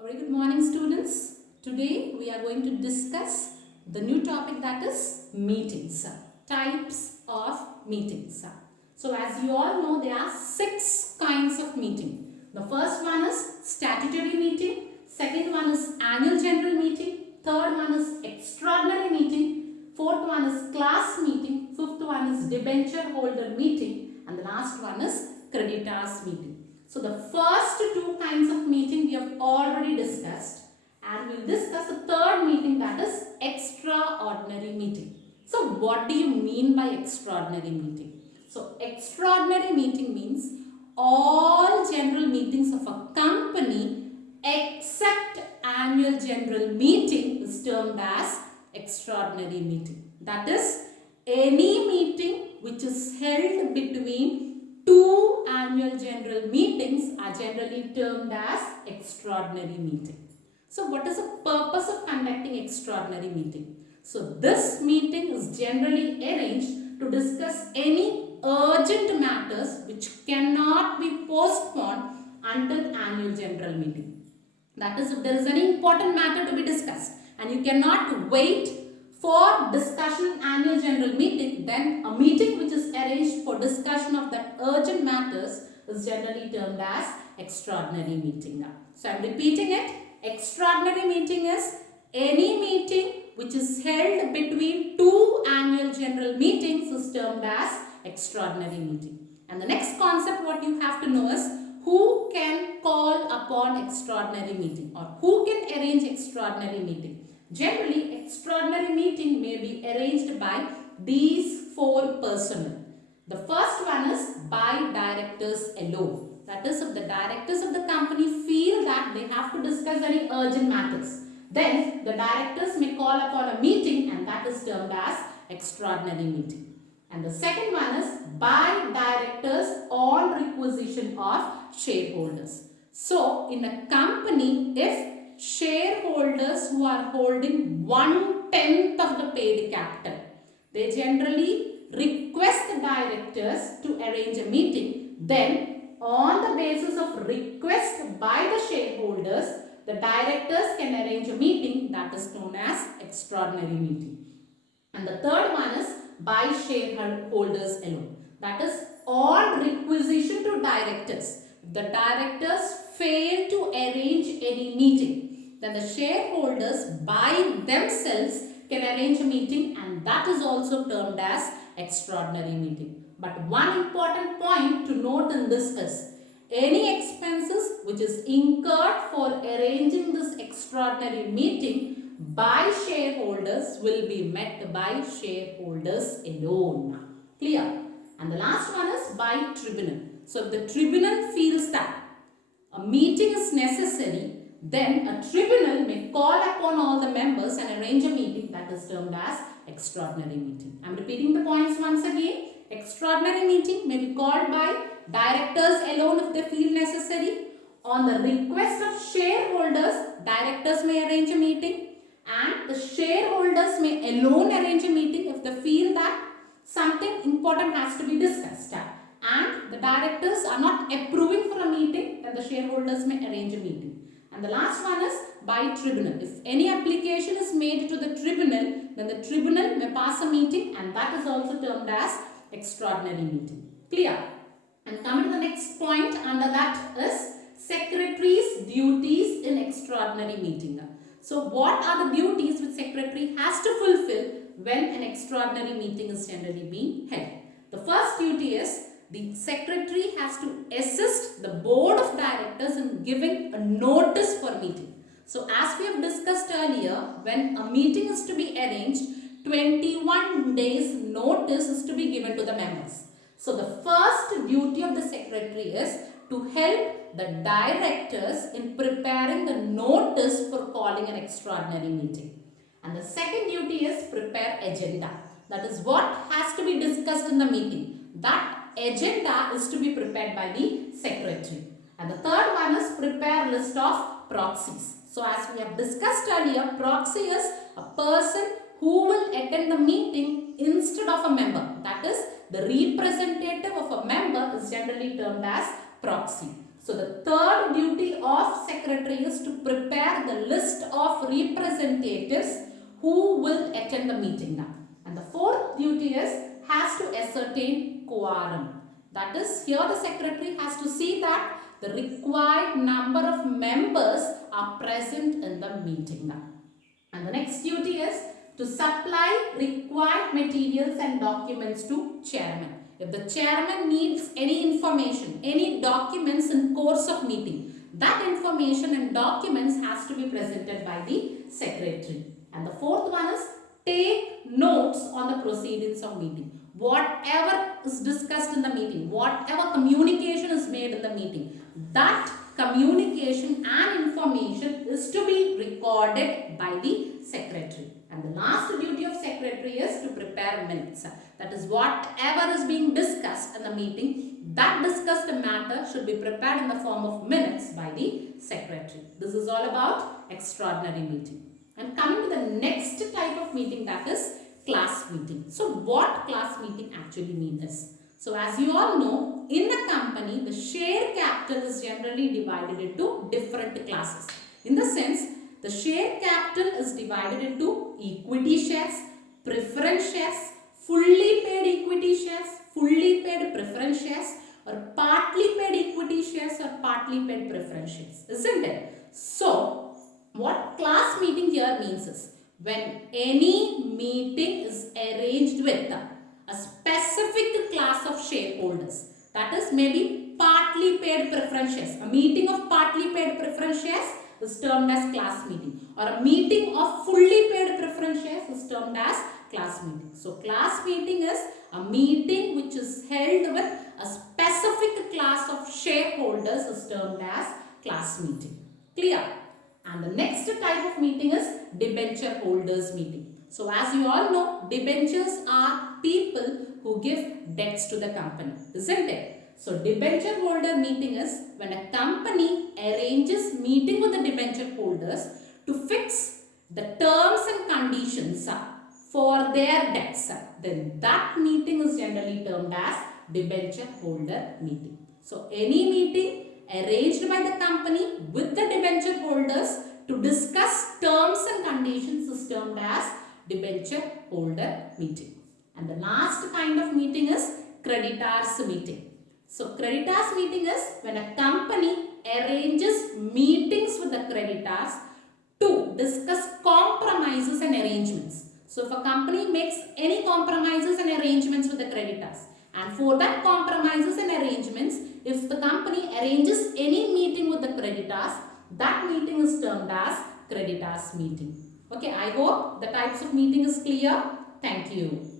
A very good morning, students. Today we are going to discuss the new topic, that is meetings, types of meetings. So as you all know, there are 6 kinds of meeting. The first one is statutory meeting, second one is annual general meeting, third one is extraordinary meeting, fourth one is class meeting, fifth one is debenture holder meeting, and the last one is creditors meeting. So the first 2 kinds of meeting we have already discussed, and we will discuss the third meeting, that is extraordinary meeting. So what do you mean by extraordinary meeting? So extraordinary meeting means all general meetings of a company except annual general meeting is termed as extraordinary meeting. That is, any meeting which is held between 2 annual general meetings are generally termed as extraordinary meeting. So what is the purpose of conducting extraordinary meeting? So this meeting is generally arranged to discuss any urgent matters which cannot be postponed until annual general meeting. That is, if there is any important matter to be discussed and you cannot wait for discussion in annual general meeting, then a meeting which is arranged for discussion of that urgent matters is generally termed as extraordinary meeting. So I am repeating it. Extraordinary meeting is any meeting which is held between 2 annual general meetings is termed as extraordinary meeting. And the next concept what you have to know is who can call upon extraordinary meeting or who can arrange extraordinary meeting. Generally, extraordinary meeting may be arranged by these 4 personnel. The first one is by directors alone. That is, if the directors of the company feel that they have to discuss any urgent matters, then the directors may call upon a meeting, and that is termed as extraordinary meeting. And the second one is by directors on requisition of shareholders. So, in a company, if shareholders who are holding 1/10 of the paid capital, they generally request the directors to arrange a meeting, then on the basis of request by the shareholders, the directors can arrange a meeting that is known as extraordinary meeting. And the third one is by shareholders alone. That is on requisition to directors. If the directors fail to arrange any meeting, then the shareholders by themselves can arrange a meeting, and that is also termed as extraordinary meeting. But one important point to note in this is any expenses which is incurred for arranging this extraordinary meeting by shareholders will be met by shareholders alone. Clear? And the last one is by tribunal. So if the tribunal feels that a meeting is necessary, then a tribunal may call upon all the members and arrange a meeting that is termed as extraordinary meeting. I am repeating the points once again. Extraordinary meeting may be called by directors alone if they feel necessary. On the request of shareholders, directors may arrange a meeting, and the shareholders may alone arrange a meeting if they feel that something important has to be discussed. And the directors are not approving for a meeting, then the shareholders may arrange a meeting. And the last one is by tribunal. If any application is made to the tribunal, then the tribunal may pass a meeting, and that is also termed as extraordinary meeting. Clear? And coming to the next point under that is secretary's duties in extraordinary meeting. So what are the duties which secretary has to fulfill when an extraordinary meeting is generally being held? The first duty is the secretary has to assist the board of directors in giving a notice for meeting. So as we have discussed earlier, when a meeting is to be arranged, 21 days notice is to be given to the members. So the first duty of the secretary is to help the directors in preparing the notice for calling an extraordinary meeting. And the second duty is prepare agenda. That is what has to be discussed in the meeting. That agenda is to be prepared by the secretary. And the third one is prepare list of proxies. So as we have discussed earlier, proxy is a person who will attend the meeting instead of a member. That is, the representative of a member is generally termed as proxy. So So the third duty of secretary is to prepare the list of representatives who will attend the meeting now. And the fourth duty has to ascertain quorum. That is, here the secretary has to see that the required number of members are present in the meeting now. And the next duty is to supply required materials and documents to chairman. If the chairman needs any information, any documents in course of meeting, that information and documents has to be presented by the secretary. And the fourth one is take notes on the proceedings of meeting. Whatever is discussed in the meeting, whatever communication is made in the meeting, that communication and information is to be recorded by the secretary. And the last duty of secretary is to prepare minutes. That is, whatever is being discussed in the meeting, that discussed matter should be prepared in the form of minutes by the secretary. This is all about extraordinary meeting. And coming to the next type of meeting, that is class meeting. So what class meeting actually means is, so as you all know, in the company, the share capital is generally divided into different classes. In the sense, the share capital is divided into equity shares, preference shares, fully paid equity shares, fully paid preference shares, or partly paid equity shares or partly paid preference shares, isn't it? So, what class meeting here means is, when any meeting is arranged with a specific class of shareholders, that is maybe partly paid preference shares. A meeting of partly paid preference shares is termed as class meeting, or a meeting of fully paid preference shares is termed as class meeting. So class meeting is a meeting which is held with a specific class of shareholders is termed as class meeting. Clear? And the next type of meeting is debenture holders meeting. So as you all know, debentures are people who give debts to the company, isn't it? So debenture holder meeting is when a company arranges meeting with the debenture holders to fix the terms and conditions for their debts. Then that meeting is generally termed as debenture holder meeting. So any meeting arranged by the company with the debenture holders to discuss terms and conditions is termed as debenture holder meeting. And the last kind of meeting is creditors meeting. So creditors meeting is when a company arranges meetings with the creditors to discuss compromises and arrangements. So if a company makes any compromises and arrangements with the creditors, and for that compromises and arrangements, if the company arranges any meeting with the creditors, that meeting is termed as creditors meeting. Okay, I hope the types of meeting is clear. Thank you.